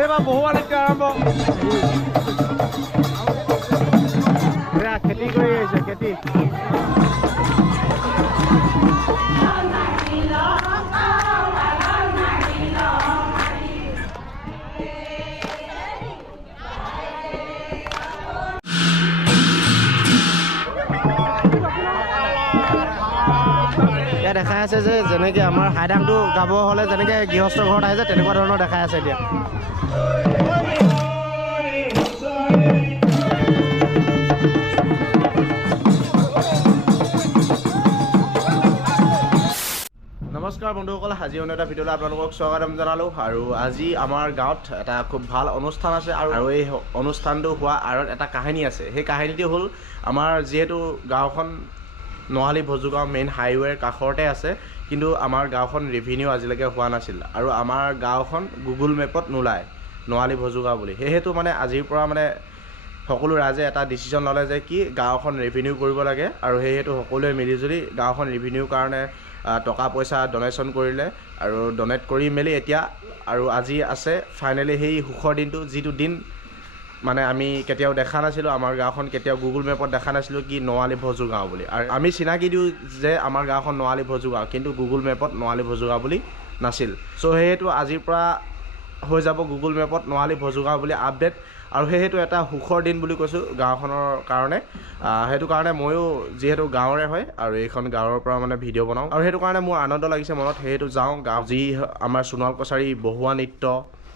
এইবাৰ বহুৱা নৃত্য আৰম্ভ খেতি কৰি আহিছে খেতি দেখাই আছে যে যেনেকে আমাৰ হাইডাংটো গাব হ'লে যেনেকে গৃহস্থ ঘৰত আহে যে তেনেকুৱা ধৰণৰ দেখাই আছে এতিয়া নমস্কাৰ বন্ধুসকল আজি অন্য এটা ভিডিঅ'লৈ আপোনালোকক স্বাগতম জনালোঁ আৰু আজি আমাৰ গাঁৱত এটা খুব ভাল অনুষ্ঠান আছে আৰু এই অনুষ্ঠানটো হোৱা আঁৰত এটা কাহিনী আছে সেই কাহিনীটো হ'ল আমাৰ যিহেতু গাঁওখন নোহালী ভজুগাঁও মেইন হাইৱেৰ কাষতে আছে কিন্তু আমাৰ গাঁওখন ৰেভিনিউ আজিলৈকে হোৱা নাছিল আৰু আমাৰ গাঁওখন গুগল মেপত নোলায় নোহালী ভজুগাঁও বুলি সেয়েহেতু মানে আজিৰ পৰা মানে সকলো ৰাইজে এটা ডিচিশ্যন ল'লে যে কি গাঁওখন ৰেভিনিউ কৰিব লাগে আৰু সেয়েহেতু সকলোৱে মিলিজুলি গাঁওখন ৰেভিনিউৰ কাৰণে টকা পইচা ডনেশ্যন কৰিলে আৰু ডনেট কৰি মেলি এতিয়া আৰু আজি আছে ফাইনেলি সেই সুখৰ দিনটো যিটো দিন মানে আমি কেতিয়াও দেখা নাছিলোঁ আমাৰ গাঁওখন কেতিয়াও গুগল মেপত দেখা নাছিলোঁ কি নোহালী ভজুগাঁও বুলি আৰু আমি চিনাকি দিওঁ যে আমাৰ গাঁওখন নোহালী ভজুগাঁও কিন্তু গুগল মেপত নোহালী ভজুগাঁও বুলি নাছিল চ' সেয়েতো আজিৰ পৰা হৈ যাব গুগল মেপত নোহালী ভজুগাঁও বুলি আপডেট আৰু সেয়েতো এটা সুখৰ দিন বুলি কৈছোঁ গাঁওখনৰ কাৰণে সেইটো কাৰণে ময়ো যিহেতু গাঁৱৰে হয় আৰু এইখন গাঁৱৰ পৰা মানে ভিডিঅ' বনাওঁ আৰু সেইটো কাৰণে মোৰ আনন্দ লাগিছে মনত সেইটো যাওঁ গাঁও যি আমাৰ সোণোৱাল কছাৰী বহুৱা নৃত্য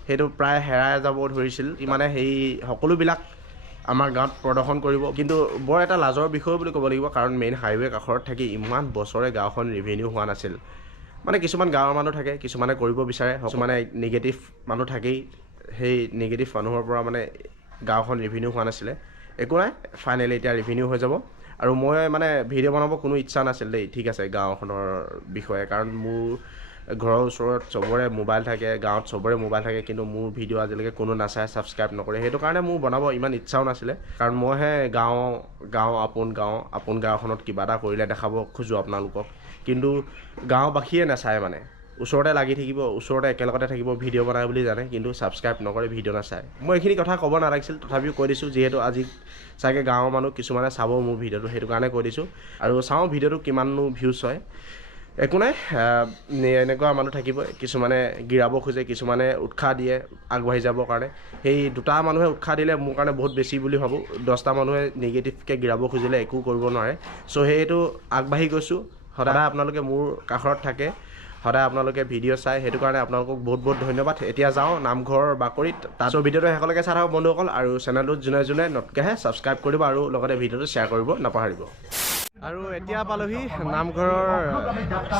সেইটো প্ৰায় হেৰাই যাব ধৰিছিল মানে সেই সকলোবিলাক আমাৰ গাঁৱত প্ৰদৰ্শন কৰিব কিন্তু বৰ এটা লাজৰ বিষয় বুলি ক'ব লাগিব কাৰণ মেইন হাইৱে কাষত থাকি ইমান বছৰে গাঁওখন ৰেভিনিউ হোৱা নাছিল মানে কিছুমান গাঁৱৰ মানুহ থাকে কিছুমানে কৰিব বিচাৰে কিছুমানে নিগেটিভ মানুহ থাকেই সেই নিগেটিভ মানুহৰ পৰা মানে গাঁওখন ৰেভিনিউ হোৱা নাছিলে একো নাই ফাইনেলি এতিয়া ৰেভিনিউ হৈ যাব আৰু মই মানে ভিডিঅ' বনাব কোনো ইচ্ছা নাছিল দেই ঠিক আছে গাঁওখনৰ বিষয়ে কাৰণ মোৰ ঘৰৰ ওচৰত চবৰে মোবাইল থাকে গাঁৱত চবৰে মোবাইল থাকে কিন্তু মোৰ ভিডিঅ' আজিলৈকে কোনো নাচায় ছাবস্ক্ৰাইব নকৰে সেইটো কাৰণে মোৰ বনাব ইমান ইচ্ছাও নাছিলে কাৰণ মইহে আপোন গাঁওখনত কিবা এটা কৰিলে দেখাব খোজোঁ আপোনালোকক কিন্তু গাঁওবাসীয়ে নাচায় মানে ওচৰতে লাগি থাকিব ওচৰতে একেলগতে থাকিব ভিডিঅ' বনায় বুলি জানে কিন্তু ছাবস্ক্ৰাইব নকৰে ভিডিঅ' নাচায় মই এইখিনি কথা ক'ব নালাগিছিল তথাপিও কৈ দিছোঁ যিহেতু আজি চাগে গাঁৱৰ মানুহ কিছুমানে চাব মোৰ ভিডিঅ'টো সেইটো কাৰণে কৈ দিছোঁ আৰু চাওঁ ভিডিঅ'টো কিমাননো ভিউজ হয় একো নাই এনেকুৱা মানুহ থাকিবই কিছুমানে গিৰাব খোজে কিছুমানে উৎসাহ দিয়ে আগবাঢ়ি যাবৰ কাৰণে সেই দুটা মানুহে উৎসাহ দিলে মোৰ কাৰণে বহুত বেছি বুলি ভাবোঁ 10টা মানুহে নিগেটিভকৈ গিৰাব খুজিলে একো কৰিব নোৱাৰে চ' সেইটো আগবাঢ়ি গৈছোঁ সদায় আপোনালোকে মোৰ কাষত থাকে সদায় আপোনালোকে ভিডিঅ' চাই সেইটো কাৰণে আপোনালোকক বহুত বহুত ধন্যবাদ এতিয়া যাওঁ নামঘৰৰ বাকৰিত তাৰপিছত ভিডিঅ'টো শেষলৈকে চাই থাকক বন্ধুসকল আৰু চেনেলটোত যোনে নতুনকৈহে ছাবস্ক্ৰাইব কৰিব আৰু লগতে ভিডিঅ'টো শ্বেয়াৰ কৰিব নাপাহৰিব আৰু এতিয়া পালোহি নামঘৰৰ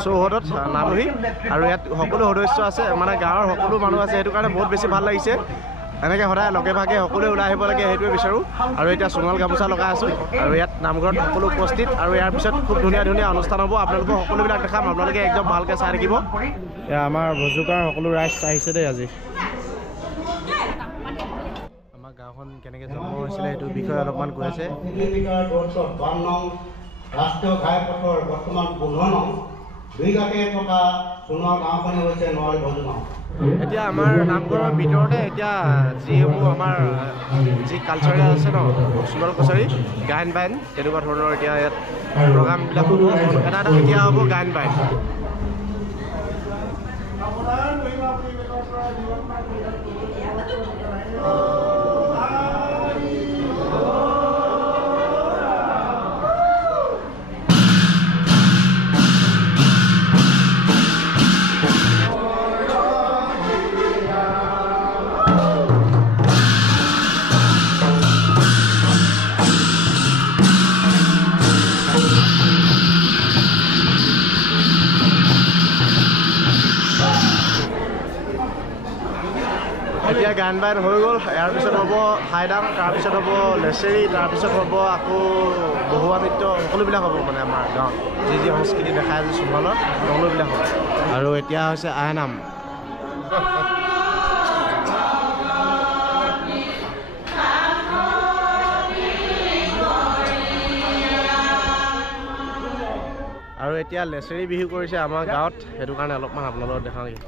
চৌহদত নামহি আৰু ইয়াত সকলো সদস্য আছে মানে গাঁৱৰ সকলো মানুহ আছে সেইটো কাৰণে বহুত বেছি ভাল লাগিছে এনেকৈ সদায় লগে ভাগে সকলোৱে ওলাই আহিব লাগে সেইটোৱে বিচাৰোঁ আৰু এতিয়া সোণোৱাল গামোচা লগাই আছোঁ আৰু ইয়াত নামঘৰত সকলো উপস্থিত আৰু ইয়াৰ পিছত খুব ধুনীয়া ধুনীয়া অনুষ্ঠান হ'ব আপোনালোকক সকলোবিলাক দেখাম আপোনালোকে একদম ভালকৈ চাই থাকিব এয়া আমাৰ ভজুগাঁৱৰ সকলো ৰাইজ আহিছে দেই আজি আমাৰ গাঁওখন কেনেকৈ জন্ম হৈছিলে সেইটো বিষয়ে অলপমান কৈ আছে ৰাষ্ট্ৰীয় ঘাইপথৰ বৰ্তমান 15 নং 2 ঘাটে থকা সোণোৱাল গাঁওখনেই হৈছে নোহালী ভজুগাঁও এতিয়া আমাৰ নামঘৰৰ ভিতৰতে এতিয়া যিসমূহ আমাৰ যি কালচাৰেল আছে ন সোণোৱাল কছাৰী গায়ন বায়ন তেনেকুৱা ধৰণৰ এতিয়া ইয়াত প্ৰগ্ৰামবিলাক হ'ব এটা এতিয়া হ'ব গায়ন বায়ন এতিয়া গান বায়ন হৈ গ'ল ইয়াৰ পিছত হ'ব হাইডাং তাৰপিছত হ'ব লেচেৰি তাৰপিছত হ'ব আকৌ বহুৱা নৃত্য সকলোবিলাক হ'ব মানে আমাৰ গাঁৱত যি যি সংস্কৃতি দেখাই আছে সোণোৱালৰ সকলোবিলাক হ'ব আৰু এতিয়া হৈছে আইনাম আৰু এতিয়া লেচেৰি বিহু কৰিছে আমাৰ গাঁৱত সেইটো কাৰণে অলপমান আপোনালোকক দেখাওঁ নেকি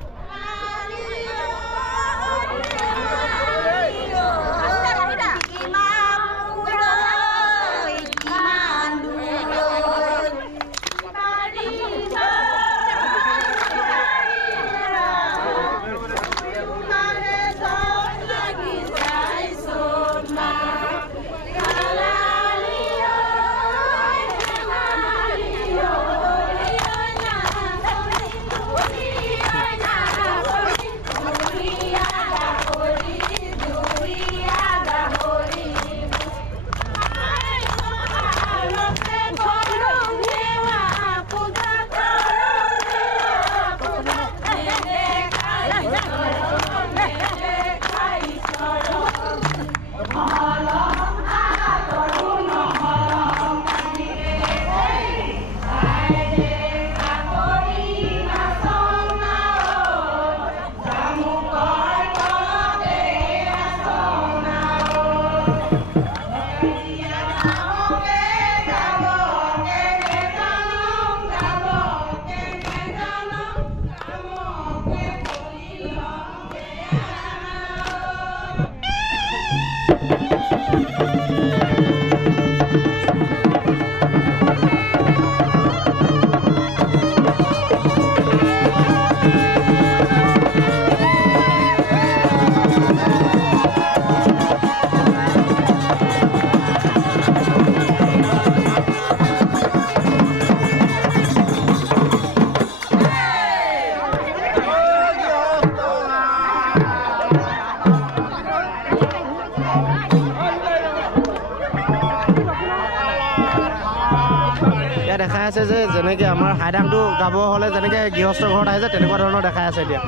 দেখাই আছে যে যেনেকৈ আমাৰ হাইদাংটো গাব হ'লে যেনেকৈ গৃহস্থ ঘৰত আহে যে তেনেকুৱা ধৰণৰ দেখাই আছে এতিয়া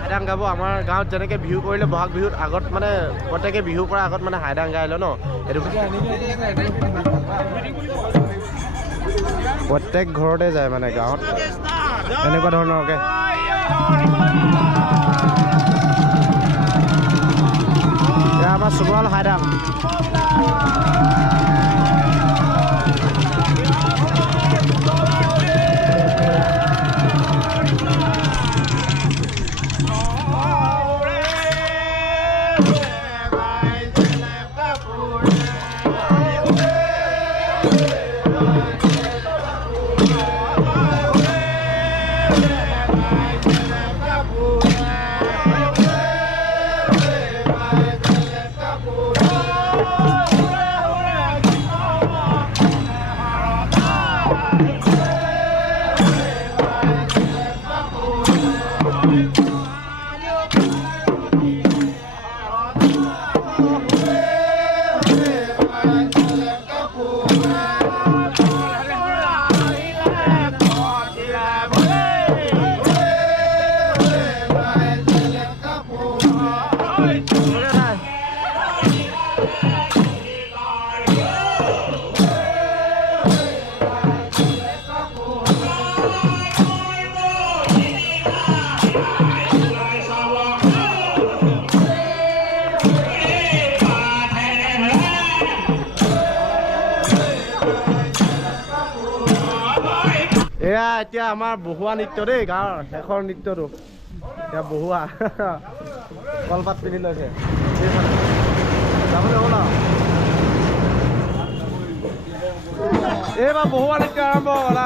হাইদাং গাব আমাৰ গাঁৱত যেনেকৈ বিহু কৰিলে বহাগ বিহুত আগত মানে প্ৰত্যেকে বিহু কৰাৰ আগত মানে হাইদাং গাই লয় ন এইটো প্ৰত্যেক ঘৰতে যায় মানে গাঁৱত এনেকুৱা ধৰণৰকৈ এয়া আমাৰ সোণোৱাল হাইদাং এয়া এতিয়া আমাৰ বহুৱা নৃত্য দেই গাঁৱৰ শেষৰ নৃত্যটো এতিয়া বহুৱা কলপাত পিন্ধি লৈছে যাবলৈ হ'ল আৰু এইবাৰ বহুৱা নৃত্য আৰম্ভ হ'ল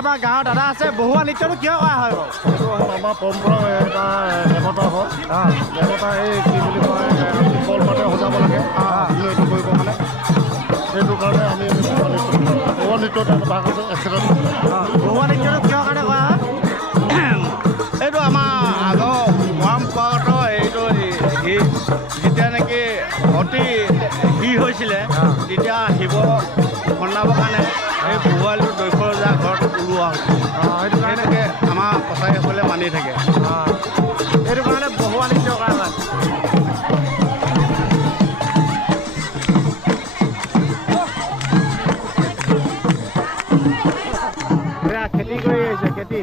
আমাৰ গাঁৱৰ দাদা আছে বহুৱা নৃত্যটো কিয় কৰা হয় বাৰু এইটো আমাৰ পৰম্পৰা এটা দেৱতা হয় দেৱতা এই কি বুলি কয় কলপাতে সজাব লাগে এইটো কৰিব মানে সেইটো কাৰণে আমি বহুৱা নৃত্যত ভাগ আছে এক্সিডেণ্ট বহুৱা নৃত্যটো কিয় কাৰণে কৰা হয় এইটো আমাৰ আগৰ পৰম্পৰাগত এইটো যেতিয়া নেকি অতি হৈছিলে তেতিয়া শিৱ খন্দাবৰ কাৰণে এই বহুৱালটো দৈৰ্ঘ্য ঘৰত ওলোৱা হৈছে সেইটো সেইটোকে আমাৰ কছাৰীসকলে মানি থাকে সেইটো কাৰণে বহুৱা নৃত্য কৰা হয় খেতি কৰি আহিছে খেতি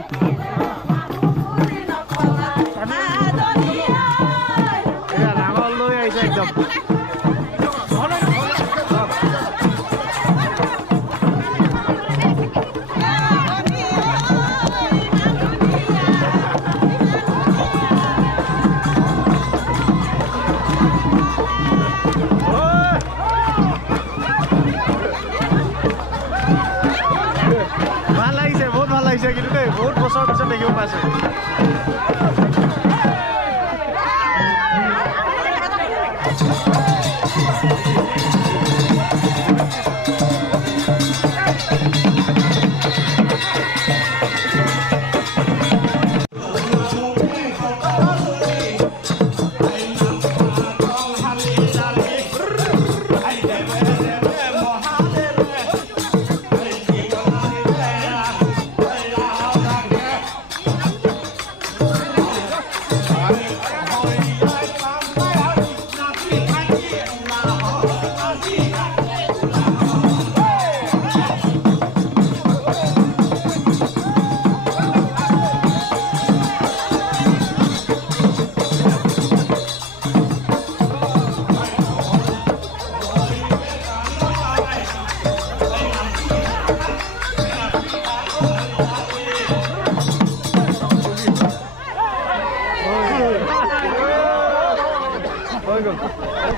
নাঙল লৈ আহিছে একদম কিন্তু দেই বহুত বছৰৰ পিছত দেখিব পাইছোঁ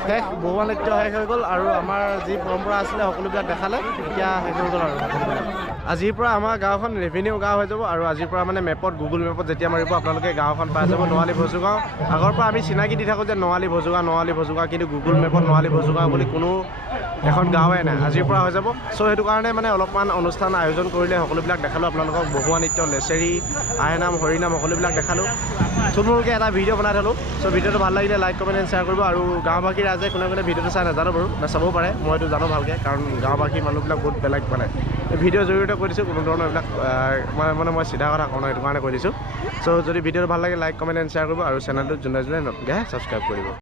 শেষ বহুৱা নৃত্য শেষ হৈ গ'ল আৰু আমাৰ যি পৰম্পৰা আছিলে সকলোবিলাক দেখালে এতিয়া শেষ হৈ গ'ল আৰু আজিৰ পৰা আমাৰ গাঁওখন ৰেভিনিউ গাঁও হৈ যাব আৰু আজিৰ পৰা মানে মেপত গুগল মেপত যেতিয়া মাৰিব আপোনালোকে গাঁওখন পাই যাব নৱালী ভজুগাঁও আগৰ পৰা আমি চিনাকি দি থাকোঁ যে নৱালী ভজুগাঁও কিন্তু গুগল মেপত নৱালী ভজুগাঁও বুলি কোনো এখন গাঁৱে নাই আজিৰ পৰা হৈ যাব চ' সেইটো কাৰণে মানে অলপমান অনুষ্ঠান আয়োজন কৰিলে সকলোবিলাক দেখালোঁ আপোনালোকক বহুৱা নৃত্য লেচেৰি আইনাম হৰিনাম সকলোবিলাক দেখালোঁ থুলমূলকৈ এটা ভিডিঅ' বনাই থ'লোঁ চ' ভিডিঅ'টো ভাল লাগিলে লাইক কমেণ্ট এণ্ড শ্বেয়াৰ কৰিব আৰু গাঁওবাসী ৰাইজে কোনে কোনে ভিডিঅ'টো চাই নাজানো বাৰু চাবও পাৰে মইতো জানো ভালকৈ কাৰণ গাঁওবাসী মানুহবিলাক বহুত বেলেগ মানে এই ভিডিঅ'ৰ জৰিয়তে কৈ দিছোঁ কোনো ধৰণৰ এইবিলাক মানে মই চিধা কথা কওঁ সেইটো কাৰণে কৈ দিছোঁ চ' যদি ভিডিঅ'টো ভাল লাগে লাইক কমেণ্ট এণ্ড শ্বেয়াৰ কৰিব আৰু চেনেলটোত যোনে নতুনকৈ ছাবস্ক্ৰাইব কৰিব